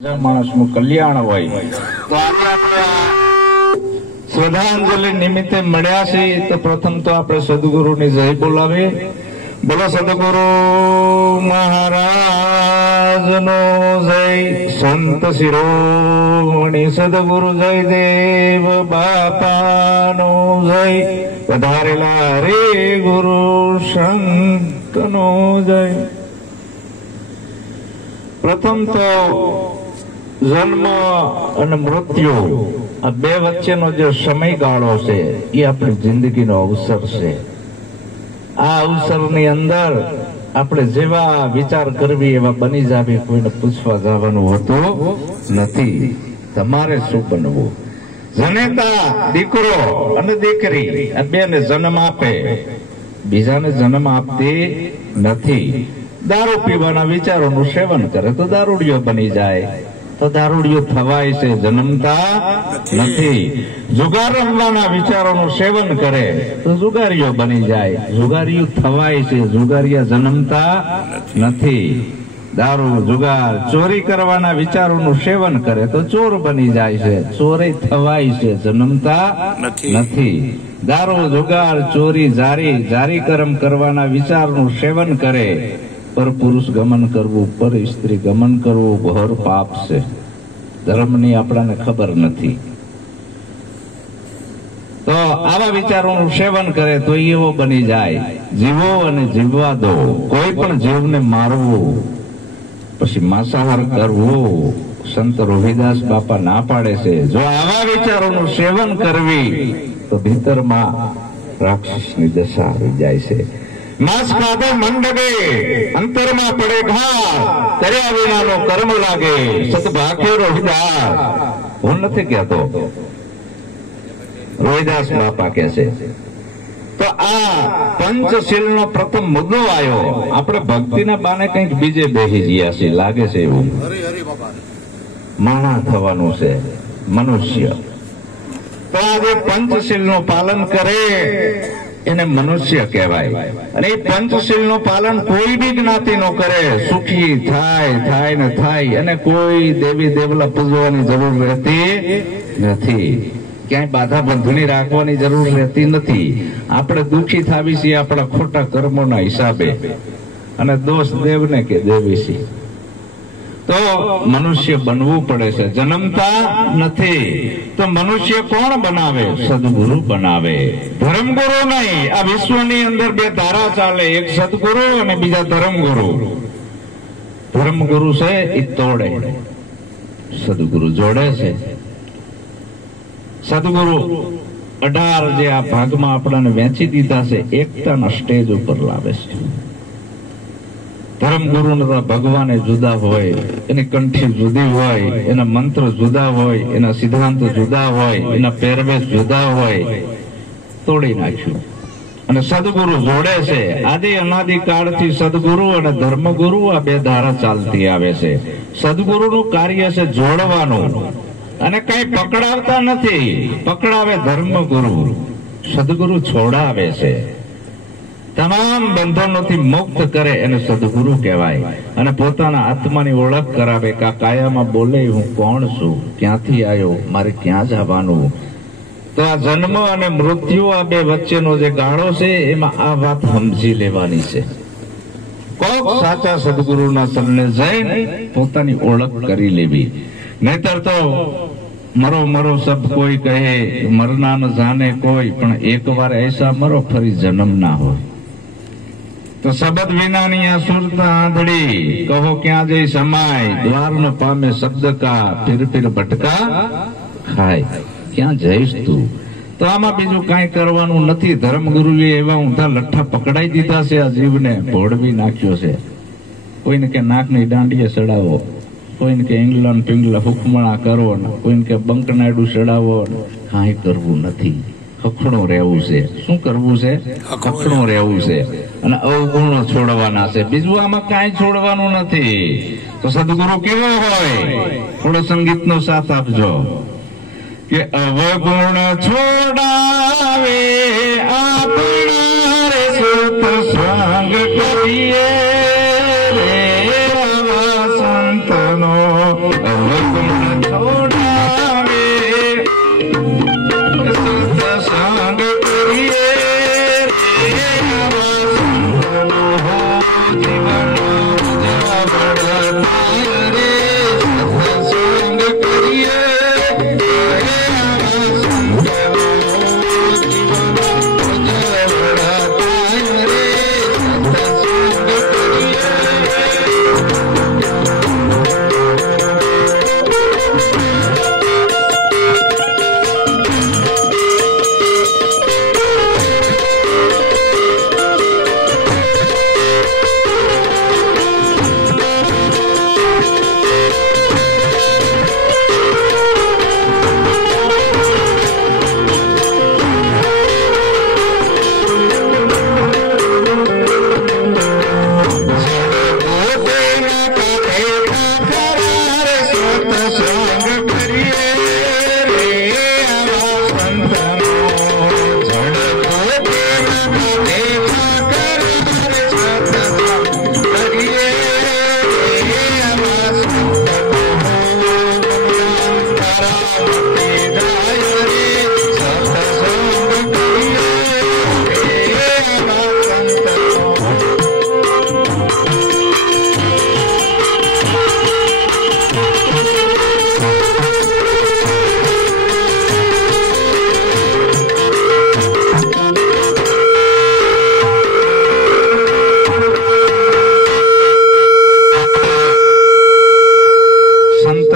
માણસનું કલ્યાણ હોય તો આજે આપણે શ્રદ્ધાંજલિ નિમિત્તે મળ્યા છીએ તો પ્રથમ તો આપણે સદગુરુની જય બોલાવીએ. બોલો સદગુરુ મહારાજનો જય. સંત શિરોમણી સદગુરુ જયદેવ બાપાનો જય. પધારેલા હરે ગુરુ સંતનો જય. પ્રથમ તો જન્મ અને મૃત્યુ આ બે વચ્ચેનો જે સમયગાળો છે એ આપણી જિંદગીનો અવસર છે. આ અવસરની અંદર આપણે જેવા વિચાર કરવી એવા બની જાવી, કોઈને પૂછવા જવાનું હોતું નથી. તમારે શું બનવું? જનેતા દીકરો અને દીકરી આ બેને જન્મ આપે, બીજાને જન્મ આપતી નથી. દારૂ પીવાના વિચારોનું સેવન કરે તો દારૂડિયો બની જાય, તો દારૂડિયો થવાય છે, જન્મતા નથી. જુગાર રમવાના વિચારોનું સેવન કરે તો જુગારીઓ બની જાય, જુગારીઓ થવાય છે, જુગારીયા જન્મતા નથી. દારૂ જુગાર ચોરી કરવાના વિચારોનું સેવન કરે તો ચોર બની જાય છે, ચોરી થવાય છે, જન્મતા નથી. દારૂ જુગાર ચોરી જારી કર્મ કરવાના વિચારનું સેવન કરે, પર પુરુષ ગમન કરવું, પર સ્ત્રી ગમન કરવું ઘોર પાપ છે. ધર્મની આપણને ખબર નથી. તો આવા વિચારોનું સેવન કરે તો એવો બની જાય. જીવો અને જીવવા દો, કોઈ પણ જીવને મારવું, પછી માંસાહાર કરવું સંત રોહિદાસ બાપા ના પાડે છે. જો આવા વિચારોનું સેવન કરવી તો ભીતરમાં રાક્ષસની દશા આવી જાય છે. માંસ ખાધો મન ડગે, અંતરમાં પડે ઘા, કર્યા વિનાનો કર્મ લાગે, સદભાગ્ય રોહિદાસ. હું નથી કહેતો, રોહિદાસ બાપા કહે છે. તો આ પંચશીલ નો પ્રથમ મુદ્દો આવ્યો. આપણે ભક્તિના બાને કંઈક બીજે બેસી ગયા છે, લાગે છે એવું. માણા થવાનું છે, મનુષ્ય. તો આજે પંચશીલ નું પાલન કરે એને મનુષ્ય કહેવાય. અને એ પંચશીલ નું પાલન કોઈ બી જ્ઞાતિ નો કરે, સુખી થાય ને થાય, અને કોઈ દેવી દેવલા પૂજવાની જરૂર રહેતી નથી, ક્યાંય બાધા બંધણી રાખવાની જરૂર રહેતી નથી. આપણે દુઃખી થાવી છીએ આપણા ખોટા કર્મોના હિસાબે, અને દોષ દેવને કે દેવી છે. તો મનુષ્ય બનવું પડે છે, જન્મતા નથી. તો મનુષ્ય કોણ બનાવે? સદગુરુ બનાવે, ધર્મગુરુ નહીં. આ વિશ્વની અંદર બે ધારા ચાલે, એક સદગુરુ અને બીજા ધર્મગુરુ. ધર્મગુરુ છે એ તોડે, સદગુરુ જોડે છે. સદગુરુ 18 જે આ ભાગમાં આપણને વેચી દીધા છે, એકતાના સ્ટેજ ઉપર લાવે છે. ધર્મગુરુ ભગવાને જુદા હોય, એની કંઠી જુદી હોય, એના મંત્ર જુદા હોય, એના સિદ્ધાંત જુદા હોય, એના પહેરવેશ જુદા હોય, તોડી નાખ્યું. અને સદગુરુ જોડે છે. આદિ અનાદિ કાળથી સદગુરુ અને ધર્મગુરુ આ બે ધારા ચાલતી આવે છે. સદગુરુનું કાર્ય છે જોડવાનું, અને કઈ પકડાવતા નથી. પકડાવે ધર્મગુરુ, સદગુરુ છોડાવે છે. તમામ બંધનોથી મુક્ત કરે એને સદગુરુ કહેવાય. અને પોતાના આત્માની ઓળખ કરાવે કે આ કાયામાં બોલે હું કોણ છું, ક્યાંથી આવ્યો, મારે ક્યાં જવાનું. તો આ જન્મ અને મૃત્યુ આ બે વચ્ચેનો જે ગાળો છે એમાં આ વાત સમજી લેવાની છે. કોક સાચા સદગુરુના શરણે જઈને પોતાની ઓળખ કરી લેવી. નહીતર તો મરો શબ્દ કોઈ કહે, મરના ન જાને કોઈ, પણ એકવાર એસા મરો ફરી જન્મ ના હોય. તો શબ્દ વિનાની આ સુરતા આંધળી, કહો ક્યાં જઈ સમાય, દ્વાર ન પામે શબ્દ કા, ફિર ભટકા ખાય. ક્યાં જઈશ તું? તો આમાં બીજું કાંઈ કરવાનું નથી. ધર્મગુરુએ એવા ઊંધા લઠ્ઠા પકડાઈ દીધા છે, આ જીવને ભોળવી નાખ્યો છે. કોઈને કે નાકની દાંડીએ ચડાવો, કોઈને કે ઇંગ્લન પિંગલા હુકમણા કરો, કોઈને કે બંકનાડું ચડાવો. કાંઈ કરવું નથી, હખણું રહેવું છે. શું કરવું છે? હખણું રહેવું છે. અને અવગુણો છોડવાના છે, બીજું આમાં કાંઈ છોડવાનું નથી. તો સદગુરુ કેવો હોય? થોડો સંગીતનો સાથ આપજો. કે અવગુણ છોડાવે આપણા રે સુત સંગ કરીએ રે સંતનો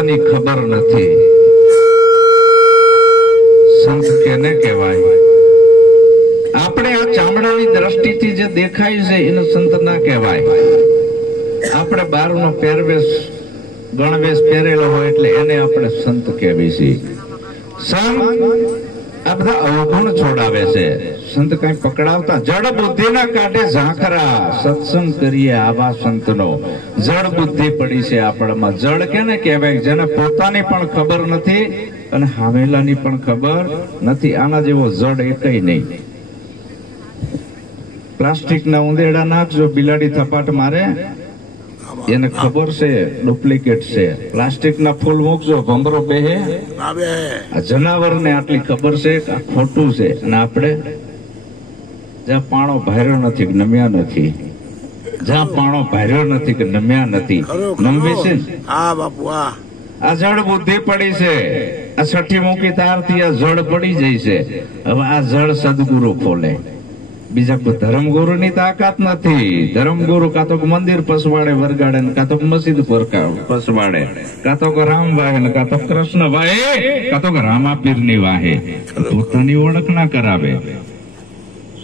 પોતાની ખબર નથી. સંત કેને કહેવાય? આપણે આ ચામડાની દ્રષ્ટિથી જે દેખાય છે એને સંત ના કહેવાય. આપણે બહારનો પહેરવેશ ગણવેશ પહેરેલો હોય એટલે એને આપણે સંત કહેવી છીએ. સંત આ બધા અવગુણ છોડાવે છે. સંત કઈ પકડાવતા જડ બુદ્ધિના કાંઠે ઝાંખરા સત્સંગ કરીએ આવા સંતનો. જડ બુદ્ધિ પડી છે આપણામાં. જડ કેને કહેવાય? જેને પોતાની પણ ખબર નથી અને હામેલાની પણ ખબર નથી. આના જેવો જડ એકય નહીં. પ્લાસ્ટિકના ઉંદેડા નાખજો, બિલાડી થપાટ મારે, એને ખબર છે ડુપ્લિકેટ છે. પ્લાસ્ટિકના ફૂલ મૂકજો, ભમરો બેહે. આ જનાવરને આટલી ખબર છે કે આ ખોટું છે. અને આપણે જ્યાં પાણો ભાર્યો નથી કે નમ્યા નથી, જ્યાં પાણો ભાર્યો નથી કે નમ્યા નથી, નમવી છે ને. આ જડ બુદ્ધિ પડી છે. આ છઠ્ઠી મૂકી તારથી આ જડ પડી જાય છે. હવે આ જડ સદગુરુ ખોલે. બીજા કોઈ ધર્મગુરુની તાકાત નથી. ધર્મગુરુ કાં તો મંદિર પસવાડે વરગાડે, કાં તો મસ્જિદ પસવાડે, કાં તો રામ વાહે, કાં તો કૃષ્ણ વાહે, કાં તો રામાપીરની વાહે. પોતાની ઓળખ ના કરાવે.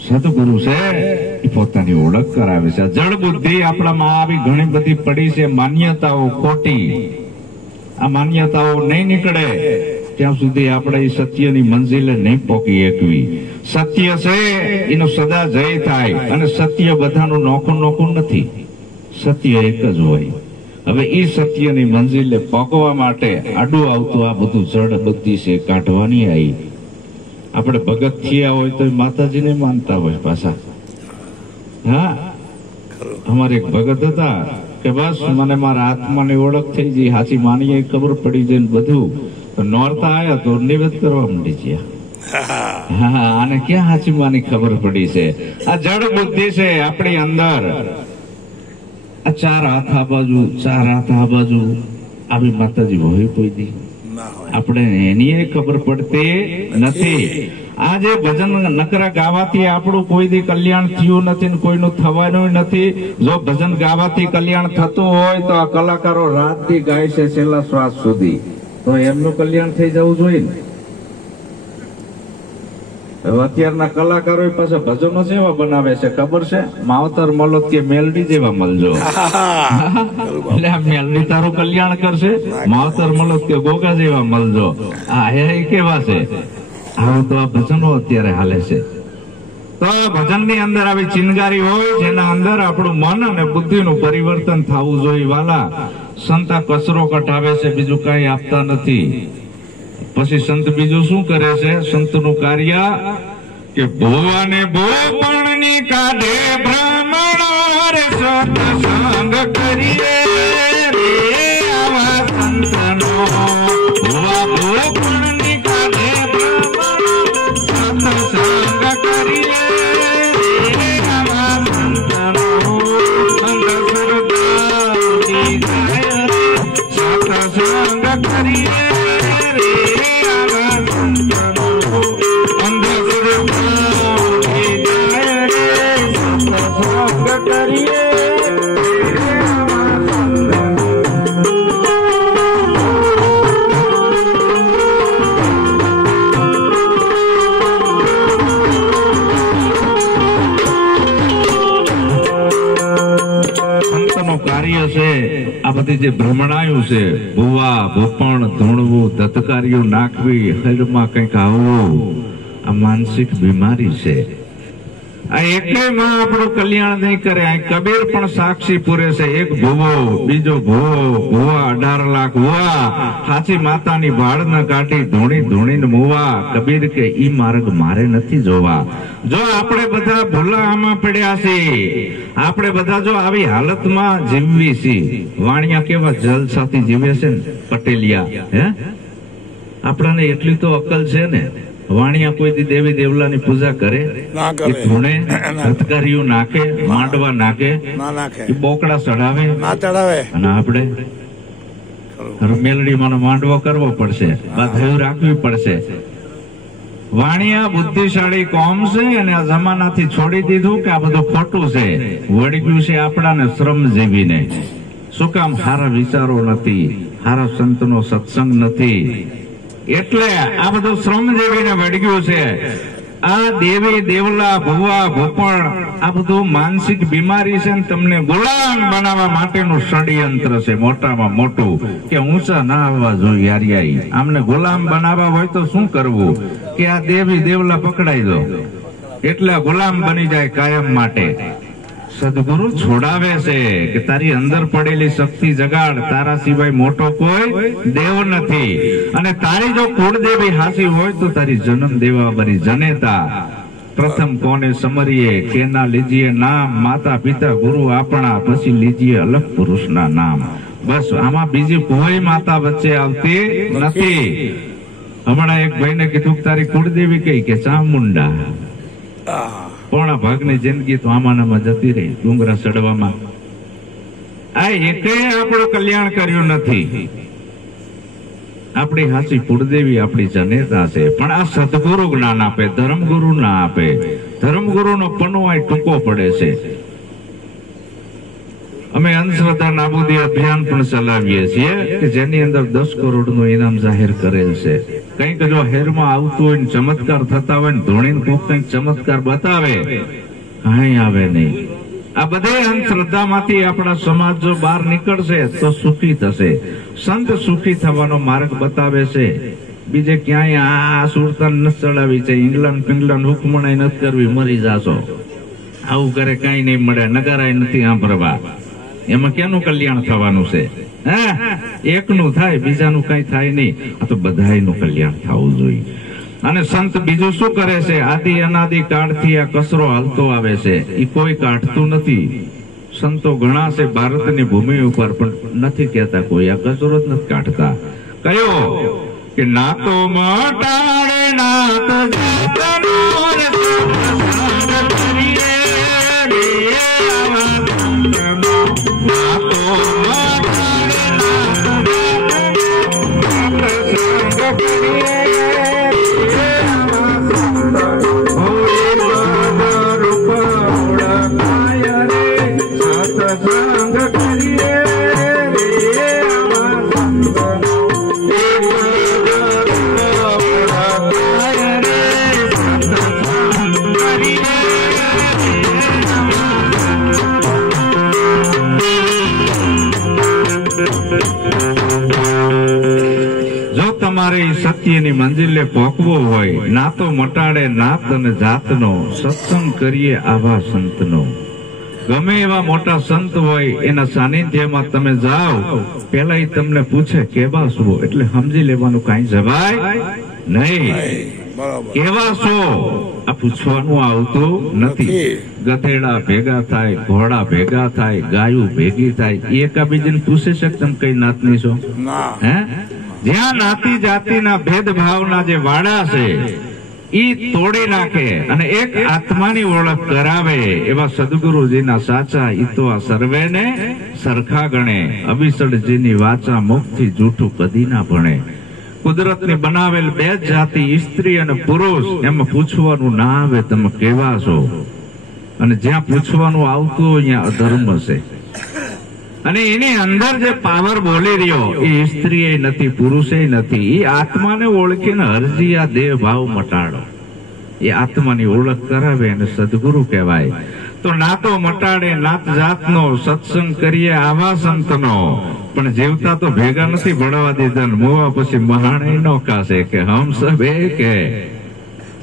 સદગુરુ છે એ પોતાની ઓળખ કરાવે છે. જડ બુદ્ધિ આપણામાં આવી ઘણી બધી પડી છે. માન્યતાઓ ખોટી. આ માન્યતાઓ નહીં નીકળે ત્યાં સુધી આપણે એ સત્યની મંજિલે નહીં પહોંચી શકવી. સત્ય છે એનો સદા જય થાય. અને સત્ય બધાનું નોખું નોખું નથી. સત્ય એક જ હોય. હવે એ સત્યની મંજિલે પહોંચવા માટે આડું આવતું આ બધું જડ બુદ્ધિ છે કાઢવાની આવી. આપણે ભગત થયા હોય તો માતાજીને માનતા હોય પાછા. હા, અમારે એક ભગત હતા કે બસ મને મારા આત્માની ઓળખ થઈ ગઈ, હાચી માની ખબર પડી જાય બધું. નોરતા આવ્યા તો નિવેદ કરવા માંડી ગયા. હા, આને ક્યાં હાચી માની ખબર પડી છે? આ જડ બુદ્ધિ છે આપણી અંદર. આ ચાર હાથ આ બાજુ, ચાર હાથ આ બાજુ આવી માતાજી હોય કોઈ દી? આપણે એની ખબર પડતી નથી. આ જે ભજન નકરા ગાવાથી આપણું કોઈ દી કલ્યાણ થયું નથી ને કોઈનું થવાનું નથી. જો ભજન ગાવાથી કલ્યાણ થતું હોય તો આ કલાકારો રાતથી ગાય છે છેલ્લા શ્વાસ સુધી, તો એમનું કલ્યાણ થઈ જવું જોઈએ ને. હવે અત્યારના કલાકારો પાસે ભજનો જેવા બનાવે છે ખબર છે? માવતર મળો કે મેલડી જેવા મળજો. એટલે આ મેલડી તારું કલ્યાણ કરશે. માવતર મળો કે ગોગા જેવા મળજો. આ એ કેવા છે? આવું તો આ ભજનો અત્યારે હાલે છે. તો ભજનની અંદર આવી ચિનગારી હોય જેના અંદર આપણું મન અને બુદ્ધિનું પરિવર્તન થવું જોઈએ. વાલા, સંતા કચરો કટાવે છે, બીજું કઈ આપતા નથી. પછી સંત બીજું શું કરે છે? સંતનું કાર્ય કે ભોવાને ભોપણની કાઢે બ્રાહ્મણ રે સત્સંગ કરીએ રે આવા સંતનો. ભોવા ભોપણની કાઢે બ્રાહ્મણ સત્સંગ કરીએ રે આવા સંતનો. અંગ શ્રદ્ધાથી જાય સત્સંગ કરીએ. આ બધી જે ભ્રમણાયું છે, ભૂવા ભૂપણ ધૂણવું, ધતકારીઓ નાખવી, હરમાં કંઈક આવવું, આ માનસિક બીમારી છે. આ એકેયમાં આપણું કલ્યાણ નહીં કરે. આ કબીર પણ સાક્ષી પૂરે છે. એક ભૂવો, બીજો ભૂવો, ભૂવા 18 લાખ ભૂવા, સાચી માતાની ભાળ ન કાઢી ધૂણી ધૂણીને મુવા. કબીર કે ઈ માર્ગ મારે નથી જોવા. જો આપણે બધા ભૂલા આમાં પડ્યા છીએ, આપણે બધા જો આવી હાલતમાં જીવવી છીએ. વાણિયા કેવા જલસાથી જીવે છે ને, પટેલિયા. હે, આપણાને એટલી તો અકલ છે ને. વાણિયા કોઈ દી દેવી દેવલાની પૂજા કરે? ધૂણે સત્કારીઓ નાખે, માંડવા નાખે, બોકડા ચડાવે. અને આપણે મેલડીમાં માંડવો કરવો પડશે, બાધું રાખવી પડશે. વાણિયા બુદ્ધિશાળી કોમ છે અને આ જમાનાથી છોડી દીધું કે આ બધું ખોટું છે. વળી ગયું છે આપણાને શ્રમજીવીને. શું કામ? સારા વિચારો નથી, સારા સંતનો સત્સંગ નથી. એટલે આ બધું શ્રમજીવીને વળગ્યું છે. આ દેવી દેવલા ભુવા ભોપણ આ બધું માનસિક બીમારી છે ને તમને ગુલામ બનાવવા માટેનું ષડયંત્ર છે મોટામાં મોટું, કે ઊંચા ના આવવા જોઈએ. યારિયાઈ આમને ગુલામ બનાવવા હોય તો શું કરવું? કે આ દેવી દેવલા પકડાઈ દો એટલે ગુલામ બની જાય કાયમ માટે. સદગુરુ છોડાવે છે કે તારી અંદર પડેલી શક્તિ જગાડ, તારા સિવાય મોટો કોઈ દેવ નથી. અને તારી જો કુળદેવી હાસી હોય તો તારી જન્મ દેવા બરી જનેતા. પ્રથમ કોને સમરીએ કેના લીજીએ નામ, માતા પિતા ગુરુ આપણા, પછી લીજીએ અલગ પુરુષના નામ. બસ આમાં બીજી કોઈ માતા વચ્ચે આવતી નથી. હમણાં એક ભાઈને કીધું તારી કુળદેવી કઈ? કે ચામુંડા. પોણા ભાગની જિંદગી તો આમાં જતી રહી ડુંગરા ચડવામાં. આ એકે આપણું કલ્યાણ કર્યું નથી. આપણી હાસી કુળદેવી આપણી જનેતા છે, પણ આ સદગુરુ જ્ઞાન આપે, ધર્મગુરુ ના આપે. ધર્મગુરુનો પનો આ ટૂંકો પડે છે. અમે અંધશ્રદ્ધા નાબૂદી અભિયાન પણ ચલાવીએ છીએ કે જેની અંદર 10 કરોડનું ઇનામ જાહેર કરેલ છે. કંઈક જો હેરમાં આવતું હોય, ચમત્કાર થતા હોય, ધોણીને કોક કંઈક ચમત્કાર બતાવે, કાંઈ આવે નહીં. આ બધે અંધશ્રદ્ધામાંથી આપણા સમાજ જો બહાર નીકળશે તો સુખી થશે. સંત સુખી થવાનો માર્ગ બતાવે છે. બીજે ક્યાંય આ સુરતન નથી ચડાવી છે, ઇંગ્લેન્ડ પિંગ્લેન્ડ હુકમણાઈ નથી કરવી, મરી જાશો. આવું કરે કાંઈ નહીં મળે, નગારાય નથી સાંભળવા. એમાં કેનું કલ્યાણ થવાનું છે? એકનું થાય, બીજાનું કઈ થાય નહીં. આ તો બધાયનું કલ્યાણ થવું જોઈએ. અને સંત બીજું શું કરે છે? આદિ અનાદિ કાળથી આ કચરો હાલતો આવે છે, એ કોઈ કાઢતું નથી. સંતો ઘણા છે ભારતની ભૂમિ ઉપર, પણ નથી કહેતા કોઈ આ કચરો જ નથી કાઢતા. કયો? કે નાતો મટાડે નાત સત્યની મંજિલે પહોંચવો હોય, નાતો મટાડે નાત અને જાતનો, સત્સંગ કરીએ આવા સંતનો. ગમે એવા મોટા સંત હોય એના સાનિધ્યમાં તમે જાઓ, પેલા એ તમને પૂછે કેવા છો, એટલે સમજી લેવાનું કાંઈ જવાય નહીં. કેવા છો આ પૂછવાનું આવતું નથી. ગધેડા ભેગા થાય, ઘોડા ભેગા થાય, ગાયું ભેગી થાય, એકાબીજાને પૂછે છે તમે કઈ નાતની છો? હે? જ્યાં નાતી જાતિના ભેદભાવના જે વાડા છે ઈ તોડી નાખે અને એક આત્માની ઓળખ કરાવે એવા સદગુરુજીના સાચા ઈ તો આ સર્વેને સરખા ગણે. અભિસડજીની વાચા મુખથી જૂઠું કદી ના ભણે. કુદરતની બનાવેલ બે જ જાતિ સ્ત્રી અને પુરુષ, એમાં પૂછવાનું ના આવે તમે કેવા છો. અને જ્યાં પૂછવાનું આવતું હોય ત્યાં અધર્મ છે. અને એની અંદર જે પાવર બોલી રહ્યો એ સ્ત્રી નથી, પુરુષે નથી. એ આત્માને ઓળખીને હરજી આ દેહ ભાવ મટાડો, એ આત્માની ઓળખ કરાવે અને સદગુરુ કહેવાય. તો નાતો મટાડે નાત જાતનો, સત્સંગ કરીએ આવા સંતનો. પણ જીવતા તો ભેગા નથી ભળવા દીધા, મોવા પછી મહાણે નોકાશે કે હમ સબ એક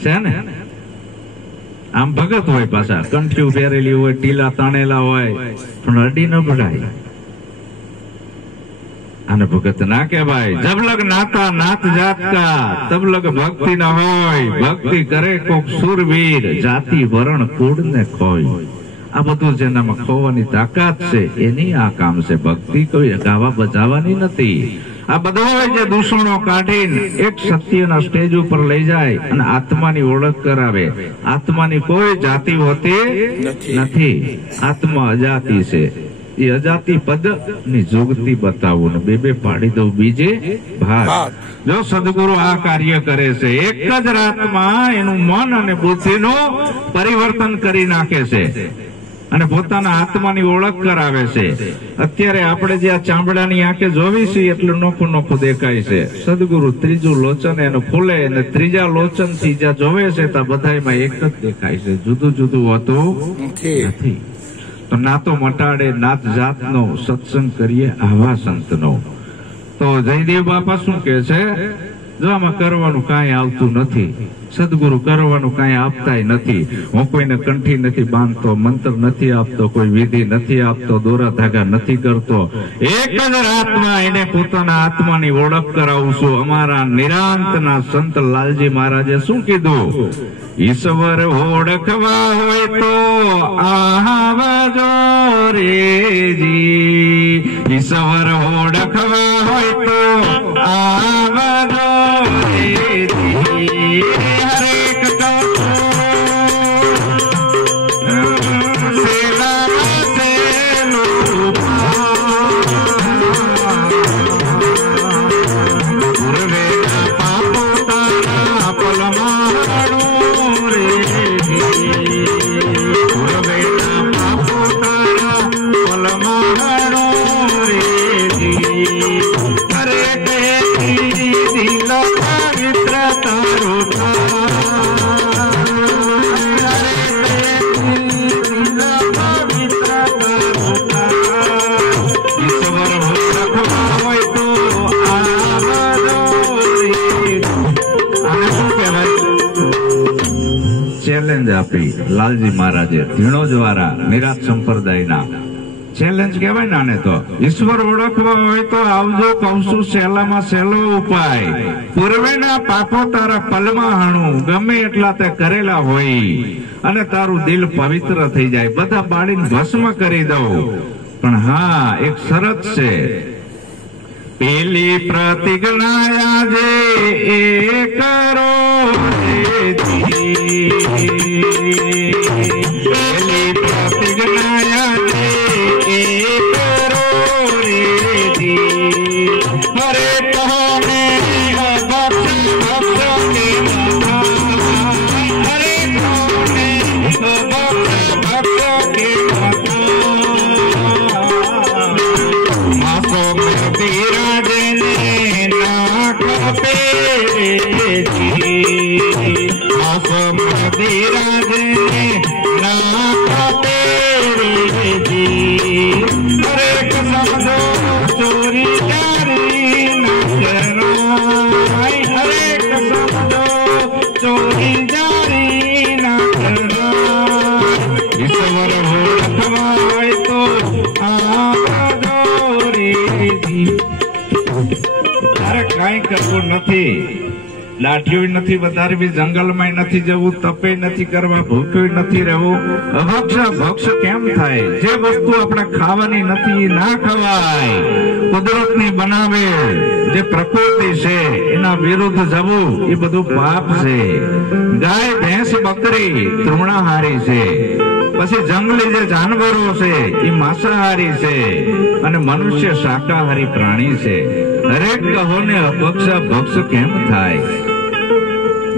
છે ને. આમ ભગત હોય, પાછા કંઠ્યું પહેરેલી હોય, ટીલા તાણેલા હોય, પણ અડી ન ભળાય. આને ભગત ના કહેવાય. જબ લગ નાતા નાત જાત કા, તબ લગ ભક્તિ ન હોય. ભક્તિ કરે કોક સુરવીર, જાતિ વરણ કુળ ને ખોય. આ બધું જેનામાં ખોવાની તાકાત છે એની આ કામ છે. ભક્તિ કોઈ ગાવા બજાવવાની નથી. આ બધા જે દૂષણો કાઢીને એક સત્યના સ્ટેજ ઉપર લઈ જાય અને આત્માની ઓળખ કરાવે. આત્માની કોઈ જાતિ હોતી નથી. આત્મા અજાતિ છે. એ અજાતિ પદ ની જોગતી બતાવું ને બે પાડી દઉં બીજે ભાગ. જો સદગુરુ આ કાર્ય કરે છે, એક જ રાતમાં એનું મન અને બુદ્ધિનું પરિવર્તન કરી નાખે છે. અને પોતાના આત્માની ઓળખ કરાવે છે. અત્યારે આપણે જે આ ચામડાની આંખે જોવી છે એટલું નોખું નોખું દેખાય છે. સદગુરુ ત્રીજું લોચન એનું ખુલે અને ત્રીજા લોચન થી જ્યાં જોવે છે ત્યાં બધામાં એક જ દેખાય છે, જુદું જુદું હોતું નથી. તો નાતો મટાડે નાત જાતનો સત્સંગ કરીએ આવા સંતનો. તો જયદેવ બાપા શું કે છે? જો આમાં કરવાનું કાંઈ આવતું નથી, સદગુરુ કરવાનું કાંઈ આપતાય નથી. હું કોઈને કંઠી નથી બાંધતો, મંત્ર નથી આપતો, કોઈ વિધિ નથી આપતો, દોરા ધાગા નથી કરતો. એક જ રાતમાં એને પોતાના આત્માની ઓળખ કરાવું છું. અમારા નિરાંતના સંત લાલજી મહારાજે શું કીધું? ઈશ્વર ઓળખવા હોય તો આવજો રેજી, ઈશ્વર ઓળખવા હોય તો આવજો રેજી. હરેક ચેલેન્જ આપી લાલજી મહારાજે, ધીણોજ વાળા નિરાત સંપ્રદાયના ચેલેન્જ કહેવાય ને આને. તો ઈશ્વર ઓળખવા હોય તો આવજો, કહું છું સહેલામાં સહેલો ઉપાય. પૂર્વેના પાપો તારા પલમાં હાણું, ગમે એટલા તે કરેલા હોય, અને તારું દિલ પવિત્ર થઈ જાય. બધા બાળીને ભસ્મ કરી દઉં, પણ હા એક શરત છે. પેલી પ્રતિજ્ઞા આજે એ કરો, પેલી પ્રતિજ્ઞા આજે એ કરો રેજી. હરે કહને હરે કાંઈ કરવું નથી, લાઠીઓ નથી વધારવી, જંગલમાં નથી જવું, તપે નથી કરવા, ભૂખ્યું નથી રહેવું. અભક્ષ ભક્ષ કેમ થાય? જે વસ્તુ આપણે ખાવાની નથી ના ખવાય. કુદરતની બનાવે જે પ્રકૃતિ છે એના વિરુદ્ધ જવું એ બધું પાપ છે. ગાય ભેંસ બકરી તૃણાહારી છે, પછી જંગલી જે જાનવરો છે એ માંસાહારી છે, અને મનુષ્ય શાકાહારી પ્રાણી છે. દરેક કહોને અપક્ષ ભક્ષ કેમ થાય?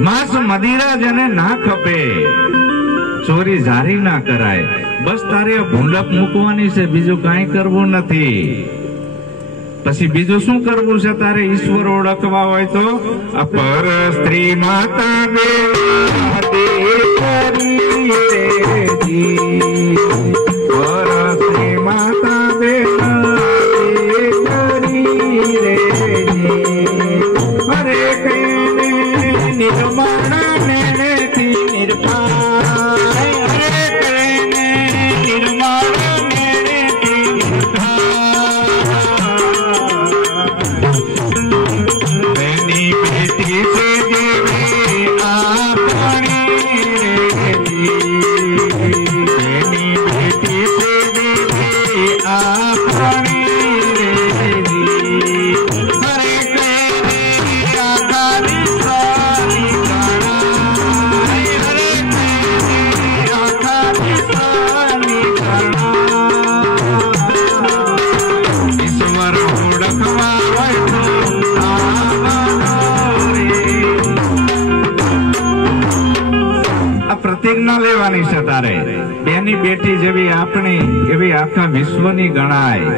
માંસ મદિરા જેને ના ખપે, ચોરી જારી ના કરાય. બસ તારે ભૂંડપ મૂકવાની છે, બીજું કાંઈ કરવું નથી. પછી બીજું શું કરવું છે તારે? ઈશ્વર ઓળખવા હોય તો અપર સ્ત્રી માતા સ્ત્રી માતા હરે કઈને નિર્માણ થી નિર્માણ, હરે કઈને નિર્માણ બેની બેટી છે દેવી આપણી, બેની બેટી લેવાની છે તારે. બેની બેટી જેવી આપણી એવી આખા વિશ્વની ગણાય.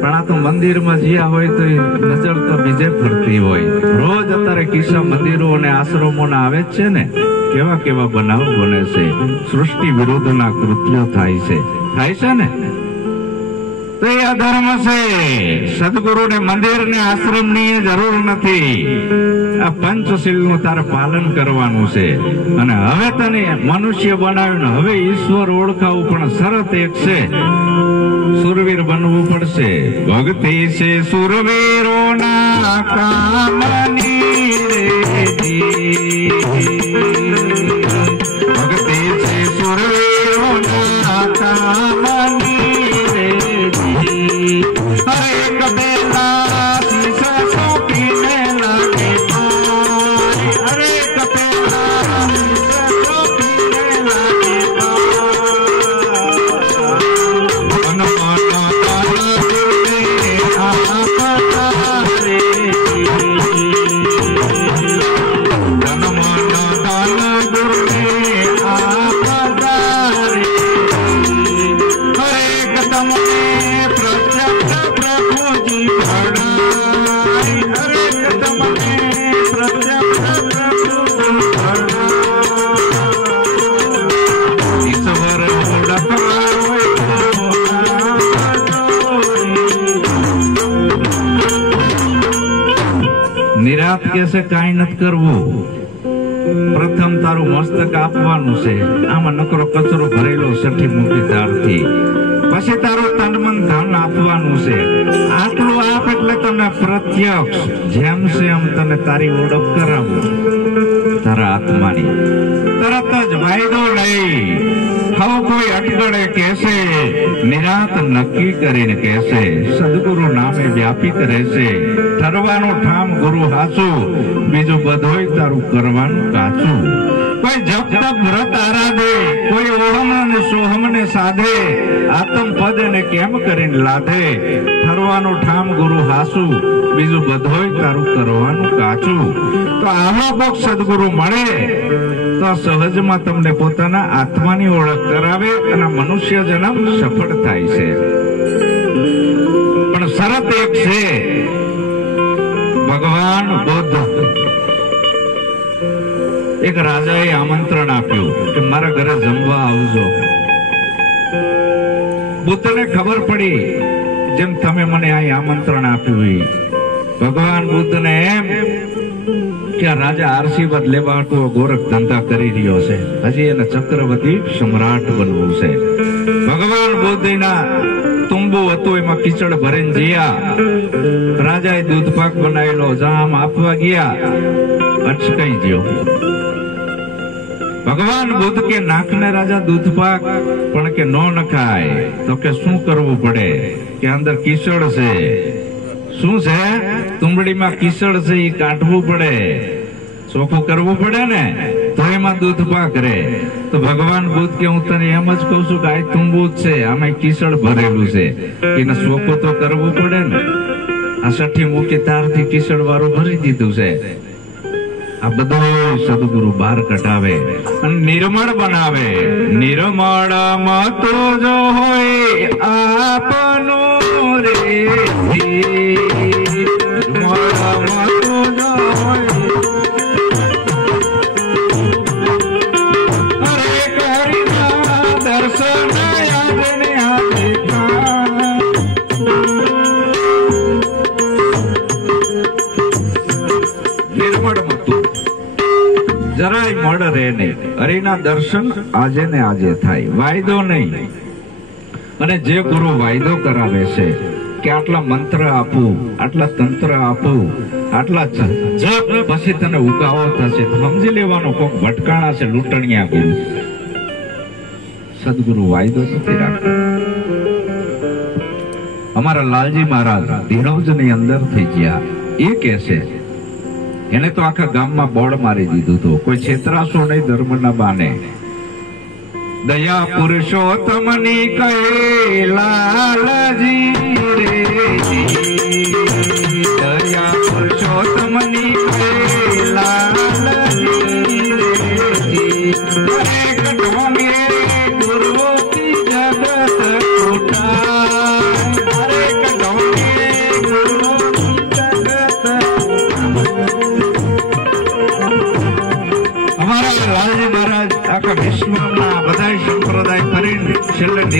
પણ આ તો મંદિરમાં જ્યાં હોય તો નજર તો બીજે ફરતી હોય. રોજ અત્યારે કિસ્સા મંદિરો અને આશ્રમોના આવે જ છે ને. કેવા કેવા બનાવ બને છે. સૃષ્ટિ વિરુદ્ધના કૃત્યો થાય છે ને. તો એ અધર્મ છે. સદગુરુને મંદિર ને આશ્રમ ની જરૂર નથી. આ પંચશીલનું તારે પાલન કરવાનું છે. અને હવે તને મનુષ્ય બનાવીને હવે ઈશ્વર ઓળખાવું, પણ શરત એક છે, સુરવીર બનવું પડશે. ભક્તિ છે સુરવીરોના કામની રે, ભક્તિ છે સુરવીરોના કામની રે. હરે કબેલા શીશ સોંપીને લાગે પાય, હરે કબેલા શીશ સોંપીને લાગે નિરાત કેસે કાંઈ નથી કરવું. પ્રથમ તારું મસ્તક આપવાનું છે. આમાં નકરો કચરો ભરેલો છઠ્ઠી મૂકી તારથી. પછી તારું તન મન ધન આપવાનું છે. આટલું આપ એટલે તને પ્રત્યક્ષ જેમ છે એમ તને તારી ઓળખ કરાવું તારા આત્માની. તરત જ વાયદો નહીં. હવે કોઈ અટકળે કહેશે, નિરાત નક્કી કરીને કહેશે, સદગુરુ નામે વ્યાપિત રહેશે. ઠરવાનું ઠામ ગુરુ હાચું, બીજું બધું તારું કરવાનું કાચું. કોઈ જપ તપ વ્રત આરાધે, કોઈ ઓહમ અને સોહમ ને સાધે, આત્મ પદ ને કેમ કરીને લાધે. ઠરવાનું ઠામ ગુરુ હાસું, બીજું બધું તારું કરવાનું કાચું. તો આવા કોક સદગુરુ મળે તો સહજમાં તમને પોતાના આત્માની ઓળખ કરાવે અને મનુષ્ય જન્મ સફળ થાય છે. પણ શરત એક છે, ભગવાન બુદ્ધ એક રાજાએ આમંત્રણ આપ્યું કે મારા ઘરે જમવા આવજો. બુદ્ધને ખબર પડી જેમ તમે મને અહીં આમંત્રણ આપ્યું. ભગવાન બુદ્ધને એમ કે આ રાજા આશીર્વાદ લેવા હાટુ ગોરખ ધંધા કરી રહ્યો છે. હજી એને ચક્રવર્તી સમ્રાટ બનવું છે. ભગવાન બુદ્ધના તુંબુ હતું, એમાં કીચડ ભરીને જીયા. રાજાએ દૂધ પાક બનાવેલો જામ આપવા ગયા, અચકાઈ ગયો. ભગવાન બુદ્ધ કે નાખને રાજા દૂધ પાક, પણ કે નો નખાય. તો કે શું કરવું પડે? કે અંદર કીચડ છે. શું છે? તુંબડીમાં કીચડ છે, એ કાઢવું પડે, ચોખ્ખું કરવું પડે ને, તો એમાં દૂધ પાક રે. તો ભગવાન બુદ્ધ કે હું તને એમ જ કઉ છું કે આ તુંબુ જ છે, આમાં કીચડ ભરેલું છે, એને ચોખ્ખું તો કરવું પડે ને. આ છઠ્ઠી મૂકી તારથી કીચડ વાળું ભરી દીધું છે. આ બધું સદગુરુ બહાર કઢાવે અને નિર્મળ બનાવે. નિર્મળ મતો જો હોય આપનું રે, નિર્મળ મતો જો હોય. હરે કૃષ્ણ દર્શન યાદને નિર્મળ મતું જરાય મળ રહે નહીં. હરિના દર્શન આજે ને આજે થાય, વાયદો નહીં. અને જે ગુરુ વાયદો કરાવે છે કે આટલા મંત્ર આપું, આટલા તંત્ર આપું, આટલા જપ, પછી તને ઉગાવો થશે, સમજી લેવાનો કોક ભટકાણા છે, લૂંટણિયા ગુરુ. સદગુરુ વાયદો નથી રાખતો. અમારા લાલજી મહારાજ ધીણોજ ની અંદર થઈ ગયા. એ કે છે એને તો આખા ગામમાં બોર્ડ મારી દીધું હતું, કોઈ છેતરાશો નહીં ધર્મના બાને. દયા પુરુષોત્તમની કહે લાલજી રે, દયા પુરુષોત્તમની કહે લાલજી રે.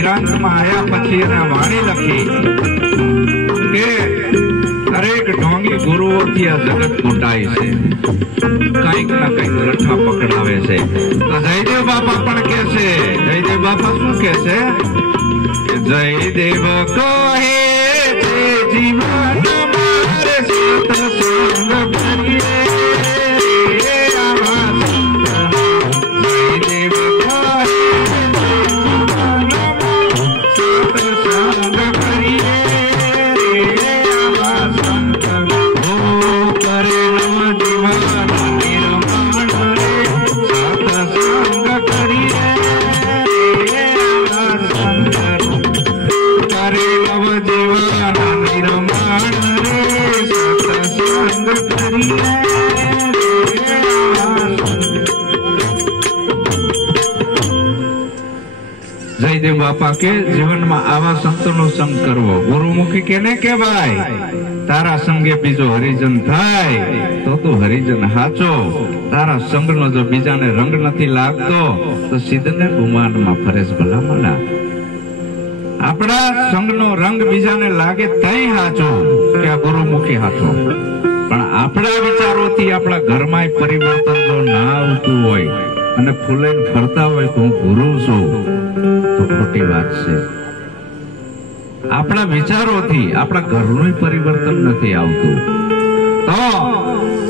નિરાંતમાં આવ્યા પછી એને વાણી લખી કે દરેક ઢોંગી ગુરુઓથી આ જગત કૂટાય છે, કઈક ના કઈક લઠ્ઠા પકડાવે છે. તો જયદેવ બાપા પણ કે છે, જયદેવ બાપા શું કે છે? જયદેવ કહે છે જીવન મારે સત્સંગ કરીએ. જયદેવ બાપા કે જીવનમાં આવા સંતોનો સંગ કરવો. ગુરુમુખી કેને કે ભાઈ તારા સંગે બીજો હરિજન થાય તો તું હરિજન હાચો. તારા સંગનો જો બીજાને રંગ નથી લાગતો તો સિદ્ધને ગુમાનમાં ફરે ભલામણા. આપણા સંગનો રંગ બીજાને લાગે તઈ હાચો કે આ ગુરુમુખી હાચો. પણ આપણા વિચારોથી આપણા ઘરમાં પરિવર્તન જો ના આવતું હોય અને ફૂલાઈને ફરતા હોય તો હું ગુરુ છું તો ખોટી વાત છે. આપણા વિચારોથી આપણા ઘરનું પરિવર્તન નથી આવતું તો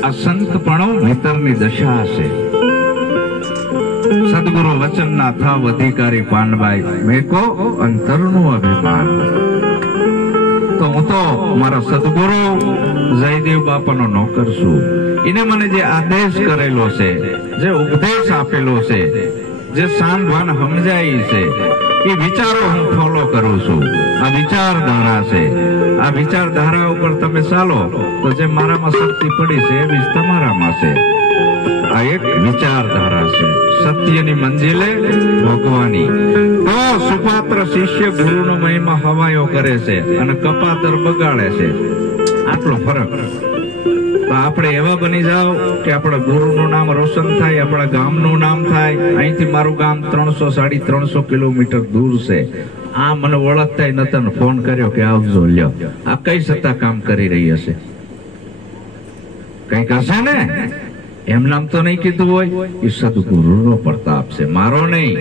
આ સંતપણો ભીતરની દશા હશે. સદગુરુ વચનના થાવ અધિકારી પાનભાઈ મેકો અંતરનું અભિમાન. તો હું તો મારા સદગુરુ જયદેવ બાપાનો નોકર છું. એને મને જે આદેશ કરેલો છે, જે ઉપદેશ આપેલો છે, જે સાંભળવાન સમજાય છે, એ વિચારો હું ફોલો કરું છું. આ વિચારધારા છે. આ વિચારધારા ઉપર તમે ચાલો તો જે મારામાં શક્તિ પડી છે એવી તમારામાં છે. આ એક વિચારધારા છે. સત્યની મંજિલે ભોગવાની. તો સુપાત્ર શિષ્ય ગુરુનો મહિમા હવાયો કરે છે અને કપાતર બગાડે છે. આટલો ફરક. તો આપણે એવા બની જાવ કે આપણા ગુરુનું નામ રોશન થાય, આપણા ગામનું નામ થાય. અહીંથી મારું ગામ 300-350 કિલોમીટર દૂર છે. આ મને ઓળખતા નતા, ફોન કર્યો કે આવજો લ્યો. આ કઈ સત્તા કામ કરી રહી હશે? કઈક હશે ને. એમ નામ તો નહીં કીધું હોય. એ સદગુરુનો પ્રતાપ છે, મારો નહીં.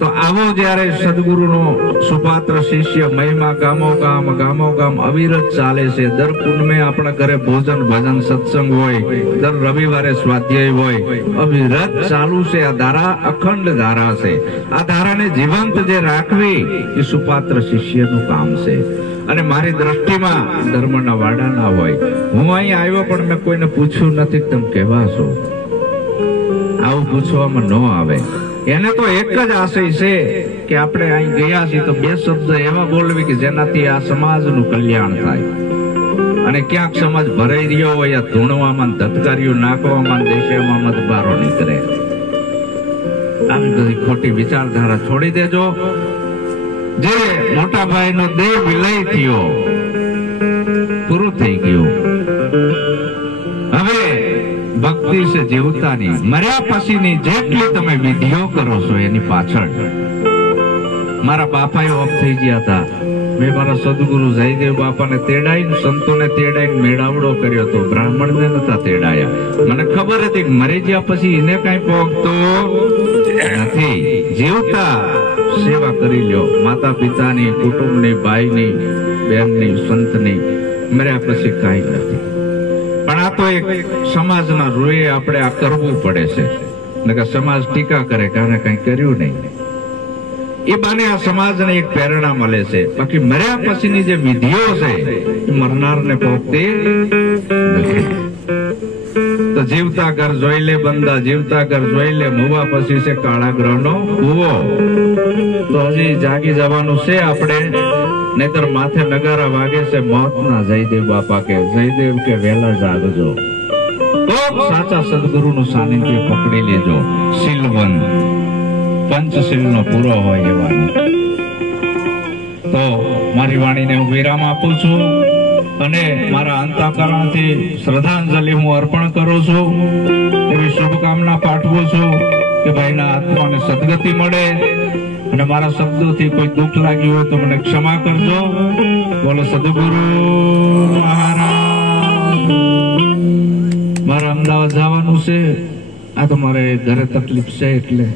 તો આવો જયારે સદગુરુનો સુપાત્ર શિષ્ય મહિમા ગામો ગામ અવિરત ચાલે છે. દર પૂનમે આપણા ઘરે ભોજન ભજન સત્સંગ હોય, દર રવિવારે સ્વાધ્યાય હોય, અવિરત ચાલુ છે. આ ધારા અખંડ ધારા છે. આ ધારાને જીવંત જે રાખવી એ સુપાત્ર શિષ્યનું કામ છે. અને મારી દ્રષ્ટિમાં ધર્મના વાડા ના હોય. હું અહીં આવ્યો પણ મેં કોઈને પૂછ્યું નથી તમે કેવા છો. આવું પૂછવામાં ન આવે. એને તો એક જ આશય છે કે આપણે અહીં ગયા છીએ તો બે શબ્દ એવા બોલવી કે જેનાથી આ સમાજનું કલ્યાણ થાય. અને ક્યાંક સમાજ ભરાઈ રહ્યો હોય આ ધૂણવામાં, ધતકારીઓ નાખવામાં, દેશમાં મતબારો નીકળે. આવી બધી ખોટી વિચારધારા છોડી દેજો. જે મોટા ભાઈનો દેહ વિલય થયો, પૂરું થઈ ગયું. હવે ભક્તિ છે જીવતાની. મર્યા પછીની જેટલી તમે વિધિઓ કરો છો એની પાછળ. મારા બાપાએ ઓફ થઈ ગયા હતા. મેં મારા સદગુરુ જયદેવ બાપાને તેડાઈને, સંતોને તેડાઈને મેળાવડો કર્યો હતો. બ્રાહ્મણને નતા તેડાયા. મને ખબર હતી કે મરી ગયા પછી એને કઈ પોગતો નથી. જીવતા સેવા કરી લ્યો. માતા પિતાની, કુટુંબની, ભાઈની, બહેનની, સંતની. મર્યા પછી કઈ નથી. પણ આ તો એક સમાજના રૂએ આપણે આ કરવું પડે છે. સમાજ ટીકા કરે કે આને કઈ કર્યું નહીં. એ બાને આ સમાજને એક પ્રેરણા મળે છે. બાકી મર્યા પછીની જે વિધિઓ છે એ મરનારને પહોંચતી નથી. તો જીવતા ઘર જોઈ લે બંદા, જીવતા ઘર જોઈ લે મુવા પછી છે કાળા ગ્રહનો કૂવો. તો હજી જાગી જવાનું છે આપણે, નહીતર માથે નગારા વાગે છે મોતના. જયદેવ બાપા કે જયદેવ કે વહેલા જાગજો. તો સાચા સદગુરુનું સાનિધ્ય પકડી લેજો. શીલવન પંચશીલનો પૂરો હોય એવાનું. તો મારી વાણીને હું વિરામ આપું છું અને મારા અંતઃકરણથી શ્રદ્ધાંજલિ હું અર્પણ કરું છું. એવી શુભકામના પાઠવું છું કે ભાઈના આત્માને સદગતિ મળે અને મારા શબ્દોથી કોઈ દુઃખ લાગ્યું હોય તો મને ક્ષમા કરજો. બોલો સદગુરુ મહારાજ. મારે અમદાવાદ જવાનું છે. આ તો મારે ઘરે તકલીફ છે એટલે